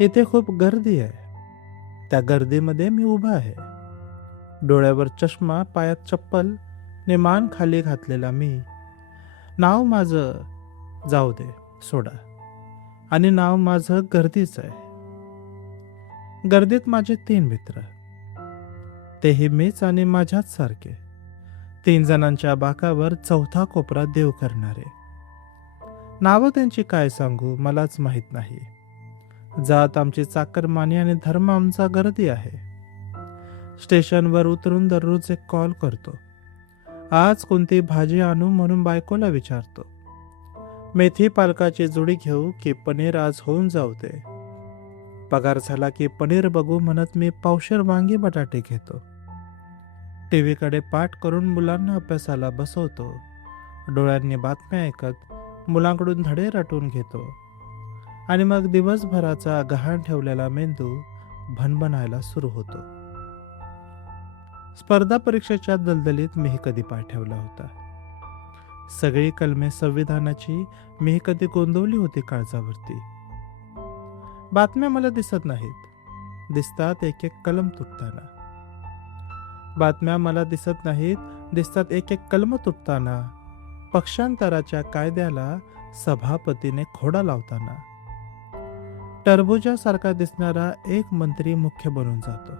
इथे खूप गर्दी आहे. त्या गर्दीमध्ये मी उभा आहे. डोळ्यावर चष्मा, पायात चप्पल ने मान खाली घातलेला मी. नाव माझं जाऊ दे, सोडा. आणि नाव माझं गर्दीच आहे. गर्दीत माझे 3 मित्र, तेही मीच आणि माझ्याच सारखे. 3 जणांच्या बाकावर चौथा कोपरा देव करणारे. नावं त्यांची काय सांगू मलाच माहीत नाही. जात आमची चाकरमानी आणि धर्म आमचा गर्दी आहे. स्टेशनवर उतरून दररोज एक कॉल करतो. आज कोणती भाजी आणू म्हणून बायकोला विचारतो. मेथी पालकाची जुडी घेऊ की पनीर आज होऊन जाऊ दे. पगार झाला की पनीर बघू म्हणत मी पावशेर वांगी बटाटे घेतो. टीव्हीकडे पाठ करून मुलांना अभ्यासाला बसवतो. डोळ्यांनी बातम्या ऐकत मुलांकडून धडे रटून घेतो. आणि मग दिवसभराचा गहाण ठेवलेला मेंदू भणभणायला सुरू होतो. स्पर्धा परीक्षेच्या दलदलीत मीही कधी पाय ठेवला होता. सगळी कलमे संविधानाची मीही कधी गोंदवली होती काळजावरती. बातम्या मला दिसत नाहीत, दिसतात एक एक कलम तुटताना. बातम्या मला दिसत नाहीत, दिसतात एक एक कलम तुटताना. पक्षांतराच्या कायद्याला सभापतीने खोडा लावताना. टरबुजासारखा दिसणारा एक मंत्री मुख्य बनून जातो.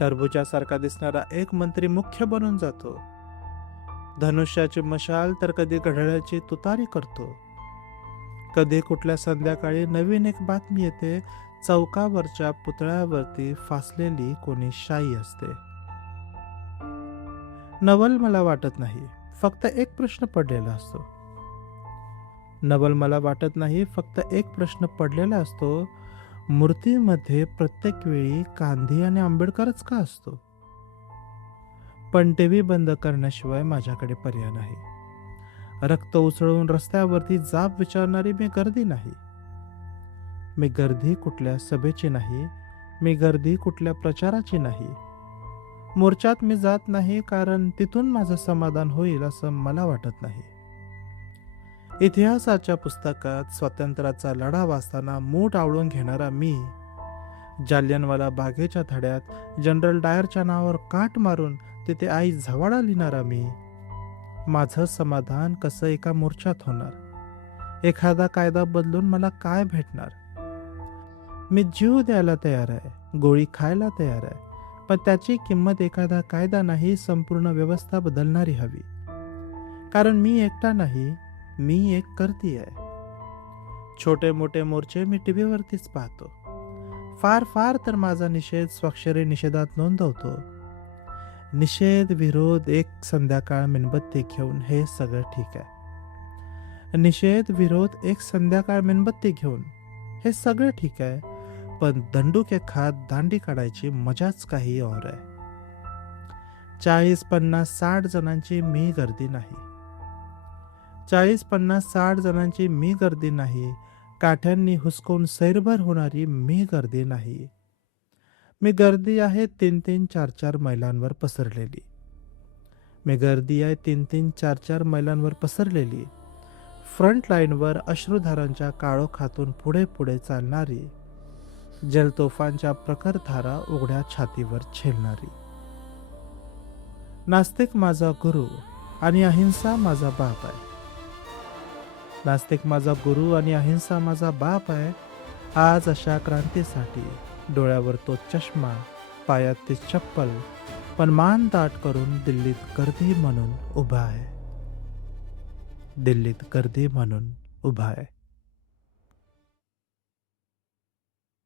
टरबुजासारखा दिसणारा एक मंत्री मुख्य बनून जातो. धनुष्याची मशाल तर कधी घड्याळाची तुतारी करतो. कधी कुठल्या संध्याकाळी नवीन एक बातमी येते. चौकावरच्या पुतळ्यावरती फासलेली कोणी शाई असते. नवल मला वाटत नाही, फक्त एक प्रश्न पडलेला असतो. नवल मला वाटत नाही, फक्त एक प्रश्न पडलेला असतो. मूर्तीमध्ये प्रत्येक वेळी गांधी आणि आंबेडकरच का असतो? पण टीव्ही बंद करण्याशिवाय माझ्याकडे पर्याय नाही. रक्त उसळून रस्त्यावरती जाब विचारणारी मी गर्दी नाही. मी गर्दी कुठल्या सभेची नाही. मी गर्दी कुठल्या प्रचाराची नाही. मोर्चात मी जात नाही, कारण तिथून माझं समाधान होईल असं मला वाटत नाही. इतिहासाच्या पुस्तकात स्वातंत्र्याचा लढा वाचताना मूठ आवळून घेणारा मी, जालियनवाला बागेच्या धड्यात जनरल डायरच्या नावावर काट मारून तिथे आई झवाडा लिहिणारा मी, माझं समाधान कसं एका मोर्चात होणार? एखादा कायदा बदलून मला काय भेटणार? मी जीव द्यायला तयार आहे, गोळी खायला तयार आहे, पण त्याची किंमत एखादा कायदा नाही, संपूर्ण व्यवस्था बदलणारी हवी. कारण मी एकटा नाही, मी एक गर्दी आहे. छोटे मोठे मोर्चे मी टीव्हीवरतीच पाहतो. फार फार तर माझा निषेध स्वाक्षरी निषेधात नोंदवतो. निषेध, विरोध, एक संध्याकाळ मेणबत्ती घेऊन हे सगळं ठीक आहे. निषेध, विरोध, एक संध्याकाळ मेणबत्ती घेऊन हे सगळं ठीक आहे, पण दंडुके खात दांडी काढायची मजाच काही और आहे. 40, 50, 60 जणांची मी गर्दी नाही. 40, 50, 60 जणांची मी गर्दी नाही. काठ्यांनी हुसकून सैरभर होणारी मी गर्दी नाही. मी गर्दी आहे 3-3, 4-4 मैलांवर पसरलेली. मी गर्दी आहे 3-3, 4-4 मैलांवर पसरलेली. फ्रंट लाईनवर अश्रुधारांच्या काळोखातून पुढे पुढे चालणारी, जलतोफांच्या प्रखर धारा उघड्या छातीवर झेलणारी. नास्तिक माझा गुरु आणि अहिंसा माझा बाप आहे. नास्तिक माझा गुरु आणि अहिंसा माझा बाप आहे. आज अशा क्रांतीसाठी डोळ्यावर तो चष्मा, पायात ती चप्पल, पण मान ताट करून दिल्लीत गर्दी म्हणून उभा आहे. दिल्लीत गर्दी म्हणून उभा आहे.